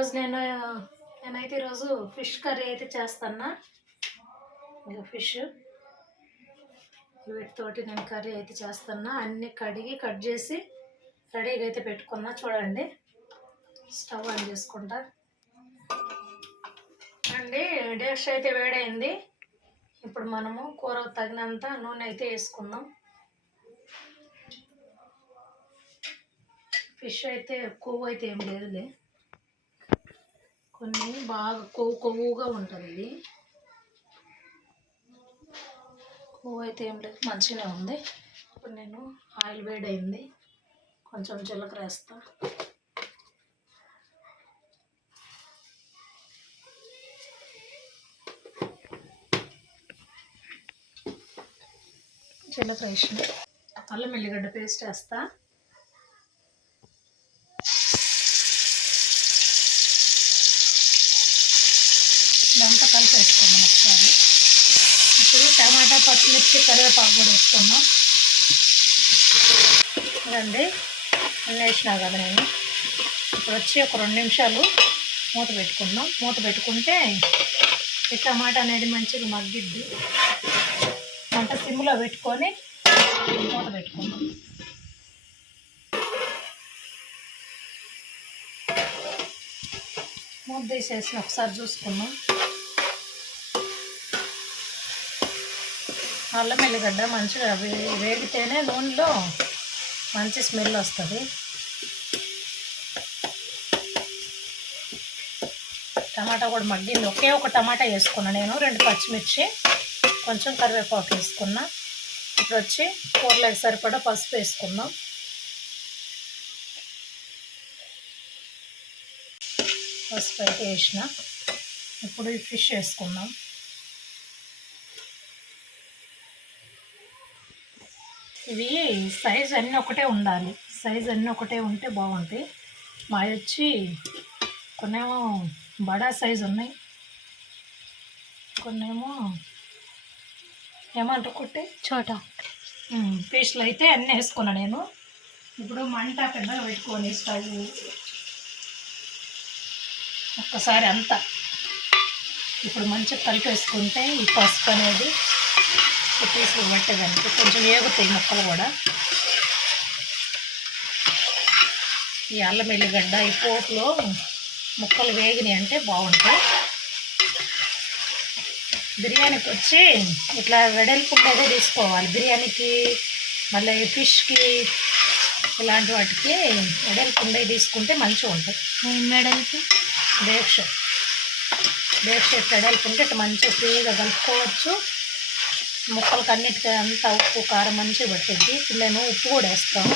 ఈరోజు నేనైతే ఈరోజు ఫిష్ కర్రీ అయితే చేస్తాను. ఇంకా ఫిష్ వీటితోటి నేను కర్రీ అయితే చేస్తాను. అన్నీ కడిగి కట్ చేసి రెడీగా అయితే పెట్టుకున్నా. చూడండి, స్టవ్ ఆన్ చేసుకుంటా అండి. డిష్ అయితే వేడైంది. ఇప్పుడు మనము కూరకు తగినంత నూనె అయితే వేసుకుందాం. ఫిష్ అయితే కొవ్వు అయితే ఏం లేదులే, కొన్ని బాగా కొవ్వుగా ఉంటుంది. ఇది కొవ్వు అయితే ఏం లేదు, మంచిగానే ఉంది. ఇప్పుడు నేను ఆయిల్ వేడైంది, కొంచెం జీలకర్ర వేస్తా. జీలకర్ర వేసిన అల్లం ఎల్లిగడ్డ పేస్ట్ వేస్తా. ఇదంతా కలిపి వేసుకుందాం ఒకసారి. ఇప్పుడు టమాటా, పచ్చిమిర్చి, కరివేపాకు కూడా వేసుకున్నాం. ఇదండి అన్నీ వేసినా కదా నేను. ఇప్పుడు వచ్చి ఒక 2 నిమిషాలు మూత పెట్టుకుందాం. మూత పెట్టుకుంటే ఈ టమాటా అనేది మంచిగా మగ్గిద్ది. మంట సిమ్లో పెట్టుకొని మూత పెట్టుకుందాం. మూత తీసేసి ఒకసారి చూసుకుందాం. అల్లం ఎల్లిగడ్డ మంచిగా వేగితేనే నూనెలో మంచి స్మెల్ వస్తుంది. టమాటా కూడా మగ్గింది. ఒకే ఒక టమాటా వేసుకున్నా నేను, 2 పచ్చిమిర్చి, కొంచెం కరివేపాకు వేసుకున్నా. ఇప్పుడు వచ్చి కూరలోకి సరిపడా పసుపు వేసుకుందాం. పసుపు అయితే వేసిన. ఇప్పుడు ఈ ఫిష్ వేసుకుందాం. ఇవి సైజ్ అన్నీ ఒకటే ఉండాలి. సైజ్ అన్నీ ఒకటే ఉంటే బాగుంటాయి. మా వచ్చి కొన్నేమో బడా సైజు ఉన్నాయి, కొన్నేమో ఏమంటారు కొట్టే చోట పీస్లు అయితే అన్నీ వేసుకున్నా నేను. ఇప్పుడు మంట పెద్దగా పెట్టుకొని స్టవ్ ఒక్కసారి అంతా ఇప్పుడు మంచిగా కలిపేసుకుంటే ఈ పసుపు అనేది పీసులు పట్టేదానికి కొంచెం వేగుతాయి ముక్కలు కూడా. ఈ అల్లం ఎల్లిగడ్డ ఈ పోపులో ముక్కలు వేగినాయి అంటే బాగుంటాయి. బిర్యానీకి వచ్చి ఇట్లా వెడల్పు ఉండేదే తీసుకోవాలి. బిర్యానీకి మళ్ళీ ఫిష్కి ఇలాంటి వాటికి వెడల్పు ఉండేది తీసుకుంటే మంచిగా ఉంటుంది. వెడల్పు బేక్ షేప్ వెడల్పు ఉంటే ఇట్లా మంచిగా ఫ్రీగా కలుపుకోవచ్చు. ముక్కలకి అన్నిటికీ అంతా ఉప్పు కారం మంచిగా పట్టిద్ది. ఇప్పుడు నేను ఉప్పు కూడా వేస్తాను.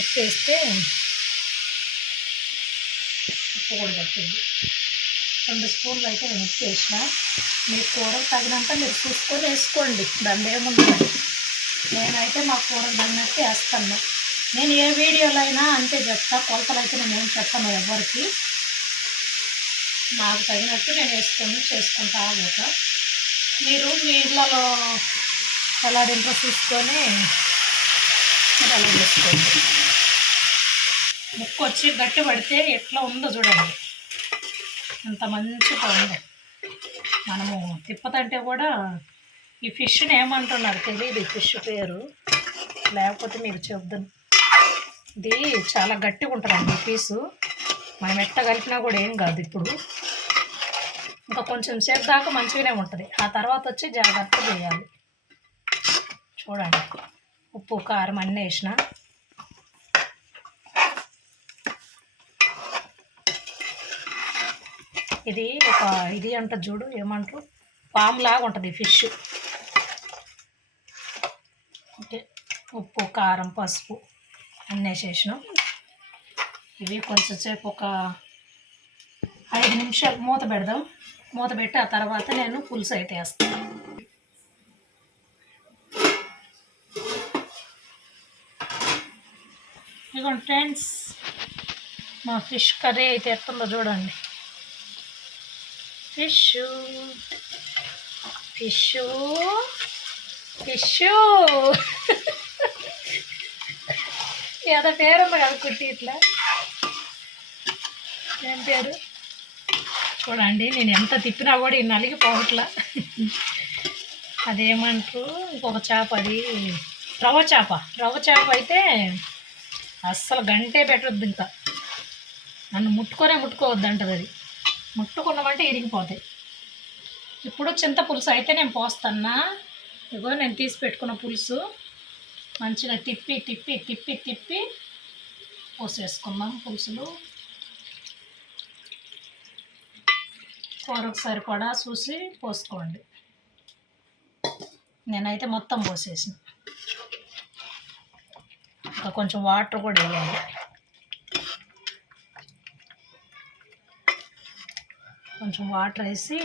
ఉప్పు వేస్తే ఉప్పు కూడా పట్టిద్ది. 2 స్పూన్లు అయితే నేను ఉప్పు వేసిన. మీ కూరకు తగినంత మీరు చూసుకొని వేసుకోండి, దాన్ని ఏముంటుంది. నేనైతే మా కూరకు తగినట్టు వేస్తాను. నేను ఏ వీడియోలో అయినా అంతే చెప్తా, కొలతలు అయితే నేను ఏం చెప్పను ఎవరికి. నాకు తగినట్టు నేను వేసుకొని చేసుకుంటా పోతా. మీరు మీ ఇళ్ళలో ఎలా ఇంట్రెస్ట్ తీసుకొని అలా చేసుకోండి. ముక్క వచ్చి గట్టి పడితే ఎట్లా ఉందో చూడండి, అంత మంచిగా ఉంది. మనము తిప్పతంటే కూడా ఈ ఫిష్ని ఏమంటున్నారు తెలియదు, ఈ ఫిష్ పేరు, లేకపోతే మీకు చెప్తాను. ఇది చాలా గట్టిగా ఉంటుందండి ఈ పీసు. మనం ఎట్ట కలిపినా కూడా ఏం కాదు. ఇప్పుడు ఇంకా కొంచెం సేపు దాకా మంచిగానే ఉంటుంది. ఆ తర్వాత వచ్చి జాగ్రత్త చేయాలి. చూడండి, ఉప్పు కారం అన్నీ వేసిన. ఇది ఇది అంట చూడు, ఏమంటారు, పాము లాగా ఉంటుంది ఫిష్. ఓకే, ఉప్పు కారం పసుపు అన్నీ వేసేసినాం. ఇవి కొంచెం సేపు ఒక 5 నిమిషాలు మూత పెడదాం. మూత పెట్టి ఆ తర్వాత నేను పులుసు అయితే వేస్తాను. ఇదిగోండి ఫ్రెండ్స్, మా ఫిష్ కర్రీ అయితే ఎట్టుందో చూడండి. ఫిష్ ఫిష్ ఫిష్ ఏదో పేరుంది కదా కుట్టి ఇట్లా. ఏం పేరు చూడండి, నేను ఎంత తిప్పినా కూడా ఈ నలిగిపోవట్లా. అదేమంటారు ఇంకొక చేప, అది రవ్వ చేప. రవ్వ చేప అయితే అస్సలు గంటే పెట్టద్దు, ఇంకా నన్ను ముట్టుకోవద్దు అంటది. అది ముట్టుకున్నామంటే ఇరిగిపోతాయి. ఇప్పుడు చింత పులుసు అయితే నేను పోస్తాన్నా. ఇగో నేను తీసి పెట్టుకున్న పులుసు మంచిగా తిప్పి తిప్పి తిప్పి తిప్పి పోసేసుకుందాం. పులుసులు కూరకు సరిపడా చూసి పోసుకోండి. నేనైతే మొత్తం పోసేసిన. ఇంకా కొంచెం వాటర్ కూడా వేయాలి. కొంచెం వాటర్ వేసి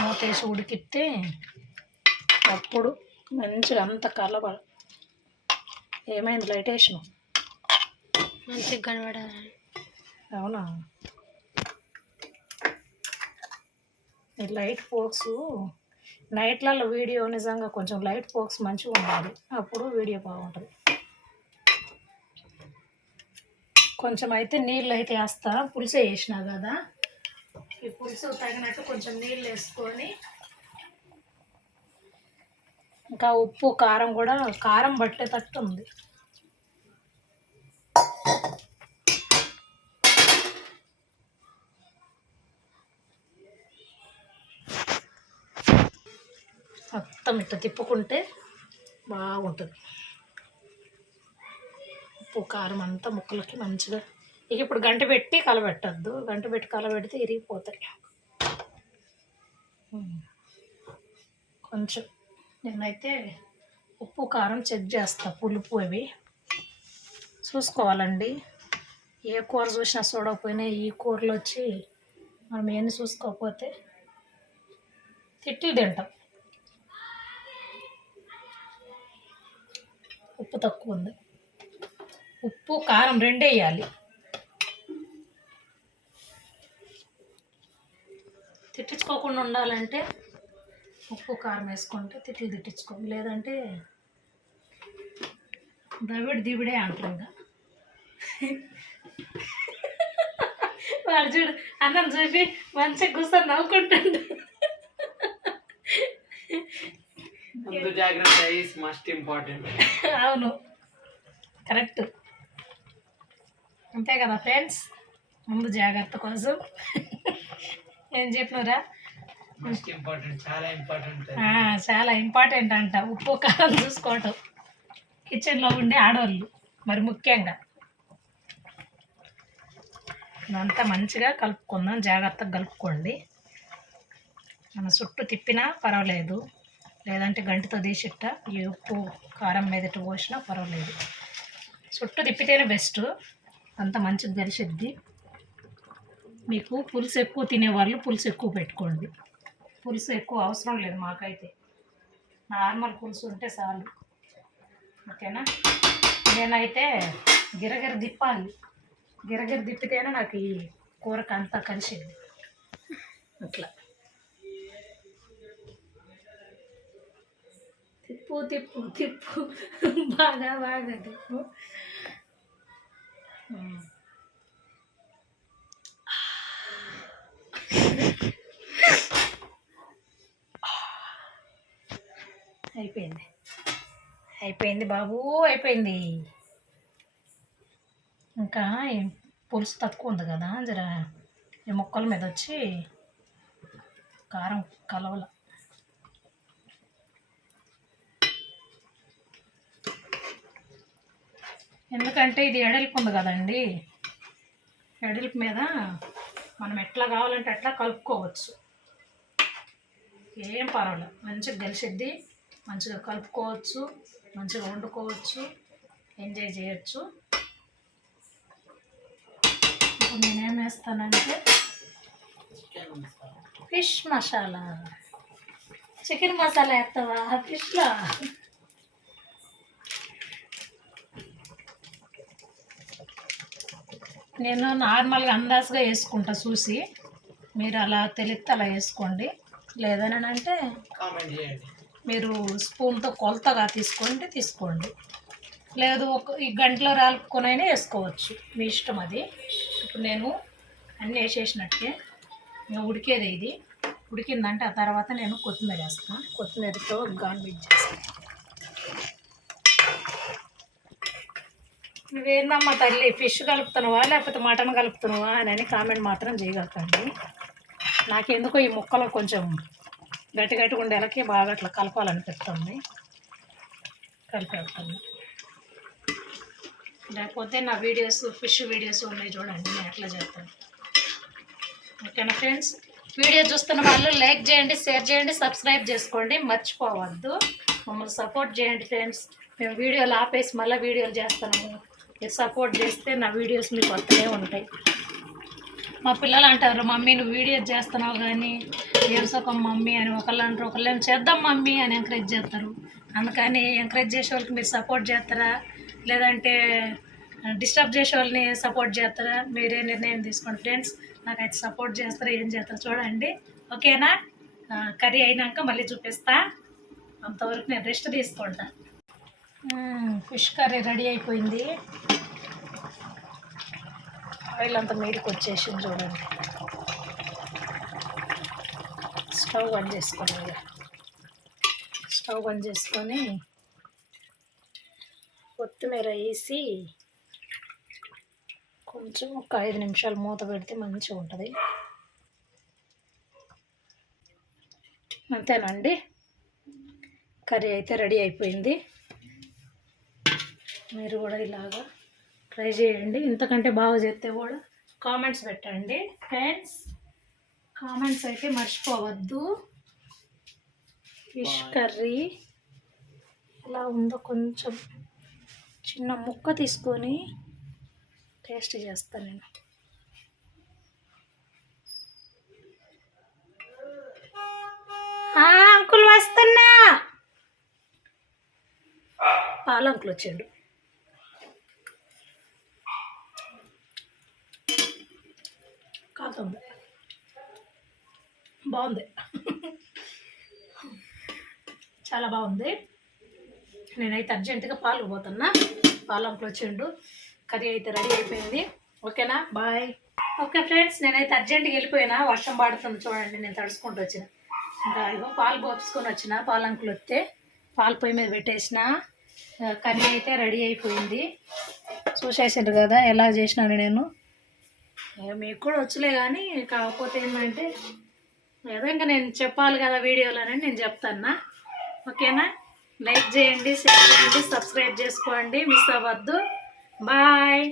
మూత వేసి ఉడికిస్తే అప్పుడు మంచిగా అంత కలబ. ఏమైంది లైట్ వేసినావు? మంచిగా కనబడాలి. అవునా? ఈ లైట్ ఫోక్స్ నైట్లలో వీడియో నిజంగా కొంచెం లైట్ ఫోక్స్ మంచిగా ఉండాలి, అప్పుడు వీడియో బాగుంటుంది. కొంచెం అయితే నీళ్ళు అయితే వేస్తా, పులుసే వేసినా కదా. ఈ పులుసు తగినట్టు కొంచెం నీళ్ళు వేసుకొని, ఇంకా ఉప్పు కారం కూడా కారం పట్టేటట్టు ఉంది. మొత్తం ఇట్లా తిప్పుకుంటే బాగుంటుంది. ఉప్పు కారం అంతా ముక్కలకి మంచిగా. ఇక ఇప్పుడు గంట పెట్టి కలబెట్టద్దు, గంట పెట్టి కలబెడితే ఇరిగిపోతాయి. కొంచెం నేనైతే ఉప్పు కారం చెక్ చేస్తా, పులుపు అవి చూసుకోవాలండి. ఏ కూర చూసినా చూడకపోయినా ఈ కూరలు వచ్చి మనం ఏమి చూసుకోకపోతే తిట్లు తింటాం. ఉప్పు తక్కువ ఉంది, ఉప్పు కారం రెండే వేయాలి. తిట్టించుకోకుండా ఉండాలంటే ఉప్పు కారం వేసుకుంటే తిట్లు తిట్టించుకోండి, లేదంటే దివిడే అంటారు. ఇంకా వాడు చూడు అన్నం చూపి మంచిగా కూర్చొని నవ్వుకుంటాడు. జాగ్రత్త ఈజ్ మస్ట్ ఇంపార్టెంట్. అవును, కరెక్ట్, అంతే కదా ఫ్రెండ్స్. ముందు జాగ్రత్త కోసం ఏం చెప్పినరా? మస్ట్ ఇంపార్టెంట్, చాలా ఇంపార్టెంట్, చాలా ఇంపార్టెంట్ అంట ఉప్పు కారం చూసుకోవటం కిచెన్లో ఉండే ఆడవాళ్ళు మరి ముఖ్యంగా. ఇదంతా మంచిగా కలుపుకుందాం, జాగ్రత్తగా కలుపుకోండి. మన చుట్టూ తిప్పినా పర్వాలేదు, లేదంటే గంటితో తీసిట్ట ఈ ఉప్పు కారం మీదట పోసినా పర్వాలేదు. చుట్టూ తిప్పితేనే బెస్ట్, అంత మంచిగా తెలిసిద్ది. మీకు పులుసు ఎక్కువ తినేవాళ్ళు పులుసు ఎక్కువ పెట్టుకోండి. పులుసు ఎక్కువ అవసరం లేదు మాకైతే, నార్మల్ పులుసు ఉంటే చాలు. ఓకేనా? నేనైతే గిరగిర తిప్పాలి, గిరగిర తిప్పితేనే నాకు ఈ కూరకు అంతా కలిసింది. అట్లా తిప్పు తిప్పు తిప్పు, బాగా బాగా తిప్పు. అయిపోయింది, అయిపోయింది బాబు, అయిపోయింది. ఇంకా పులుసు తక్కువ ఉంది కదా, జర ఈ ముక్కల మీద వచ్చి కారం కలవల. ఎందుకంటే ఇది ఎడల్పు ఉంది కదండి, ఎడల్పు మీద మనం ఎట్లా కావాలంటే అట్లా కలుపుకోవచ్చు, ఏం పర్వాలేదు. మంచిగా కలిసిద్ది, మంచిగా కలుపుకోవచ్చు, మంచిగా వండుకోవచ్చు, ఎంజాయ్ చేయొచ్చు. ఇప్పుడు నేనేం వేస్తానంటే ఫిష్ మసాలా. చికెన్ మసాలా వేస్తావా ఫిష్లో? నేను నార్మల్గా అందాజుగా వేసుకుంటా చూసి, మీరు అలా తెలిస్తే అలా వేసుకోండి, లేదని అంటే మీరు స్పూన్తో కొలతగా తీసుకోండి, లేదు ఈ గంటలో రాలుపుకొనైనా వేసుకోవచ్చు, మీ ఇష్టం అది. ఇప్పుడు నేను అన్నీ వేసేసినట్టే. ఇంకా ఉడికేది ఇది. ఉడికిందంటే ఆ తర్వాత నేను కొత్తిమీర వేస్తాను. కొత్తిమీరతో గార్నిష్ చేస్తాను. నువ్వేందమ్మా తల్లి ఫిష్ కలుపుతున్నావా లేకపోతే మటన్ కలుపుతున్నావా అని కామెంట్ మాత్రం చేయగలకండి. నాకెందుకో ఈ ముక్కలు కొంచెం గట్టి గట్టిగా ఉండేలాకి బాగా అట్లా కలపాలనిపిస్తుంది. కలిపేస్తాను. లేకపోతే నా వీడియోస్ ఫిష్ వీడియోస్ ఉన్నాయి చూడండి, నేను ఎట్లా చేస్తాను. ఓకేనా ఫ్రెండ్స్, వీడియో చూస్తున్న వాళ్ళు లైక్ చేయండి, షేర్ చేయండి, సబ్స్క్రైబ్ చేసుకోండి, మర్చిపోవద్దు. మమ్మల్ని సపోర్ట్ చేయండి ఫ్రెండ్స్. మేము వీడియోలు ఆపేసి మళ్ళీ వీడియోలు చేస్తున్నాము. మీరు సపోర్ట్ చేస్తే నా వీడియోస్ మీకు వస్తూనే ఉంటాయి. మా పిల్లలు అంటారు, మమ్మీ నువ్వు వీడియోస్ చేస్తున్నావు కానీ ఏం సుఖం మమ్మీ అని. ఒకళ్ళు అంటారు, ఒకళ్ళు చేద్దాం మమ్మీ అని ఎంకరేజ్ చేస్తారు. అందుకని ఎంకరేజ్ చేసే వాళ్ళకి మీరు సపోర్ట్ చేస్తారా లేదంటే డిస్టర్బ్ చేసే వాళ్ళని సపోర్ట్ చేస్తారా? మీరే నిర్ణయం తీసుకోండి ఫ్రెండ్స్. నాకైతే సపోర్ట్ చేస్తారా ఏం చేస్తారో చూడండి. ఓకేనా? కర్రీ అయినాక మళ్ళీ చూపిస్తా. అంతవరకు నేను రెస్ట్ తీసుకుంటా. ఫిష్ కర్రీ రెడీ అయిపోయింది. ఆయిల్ అంతా మీదకి వచ్చేసింది చూడండి. స్టవ్ బంద్ చేసుకోండి. స్టవ్ బంద్ చేసుకొని కొత్తిమీర వేసి కొంచెం ఒక 5 నిమిషాలు మూత పెడితే మంచిగా ఉంటుంది. అంతేనండి, కర్రీ అయితే రెడీ అయిపోయింది. మీరు కూడా ఇలాగా ట్రై చేయండి. ఇంతకంటే బాగా చేస్తే కూడా కామెంట్స్ పెట్టండి ఫ్రెండ్స్. కామెంట్స్ అయితే మర్చిపోవద్దు. ఫిష్ కర్రీ ఎలా ఉందో కొంచెం చిన్న ముక్క తీసుకొని టేస్ట్ చేస్తాను నేను. అంకుల్ వస్తున్నా. పాలంకులు వచ్చాడు. కాతుంది, బాగుంది, చాలా బాగుంది. నేనైతే అర్జెంటుగా పాలు పోతున్నా. పాలంకులు వచ్చిండు. కర్రీ అయితే రెడీ అయిపోయింది. ఓకేనా? బాయ్. ఓకే ఫ్రెండ్స్, నేనైతే అర్జెంటుగా వెళ్ళిపోయినా. వర్షం పడుతుంది చూడండి, నేను తడుచుకుంటూ వచ్చిన. ఇంకా ఇగో పాలు పోసుకొని వచ్చిన. పాలంకులు వస్తే పాలు పొయ్యి మీద పెట్టేసిన. కర్రీ అయితే రెడీ అయిపోయింది. చూసేసారు కదా ఎలా చేసినాను నేను. మీకు కూడా వచ్చలే కానీ కాకపోతే ఏంటంటే ఏదో ఇంకా నేను చెప్పాలి కదా వీడియోలోనే నేను చెప్తాను. ఓకేనా? లైక్ చేయండి, షేర్ చేయండి, సబ్స్క్రైబ్ చేసుకోండి, మిస్ అవ్వద్దు. బాయ్.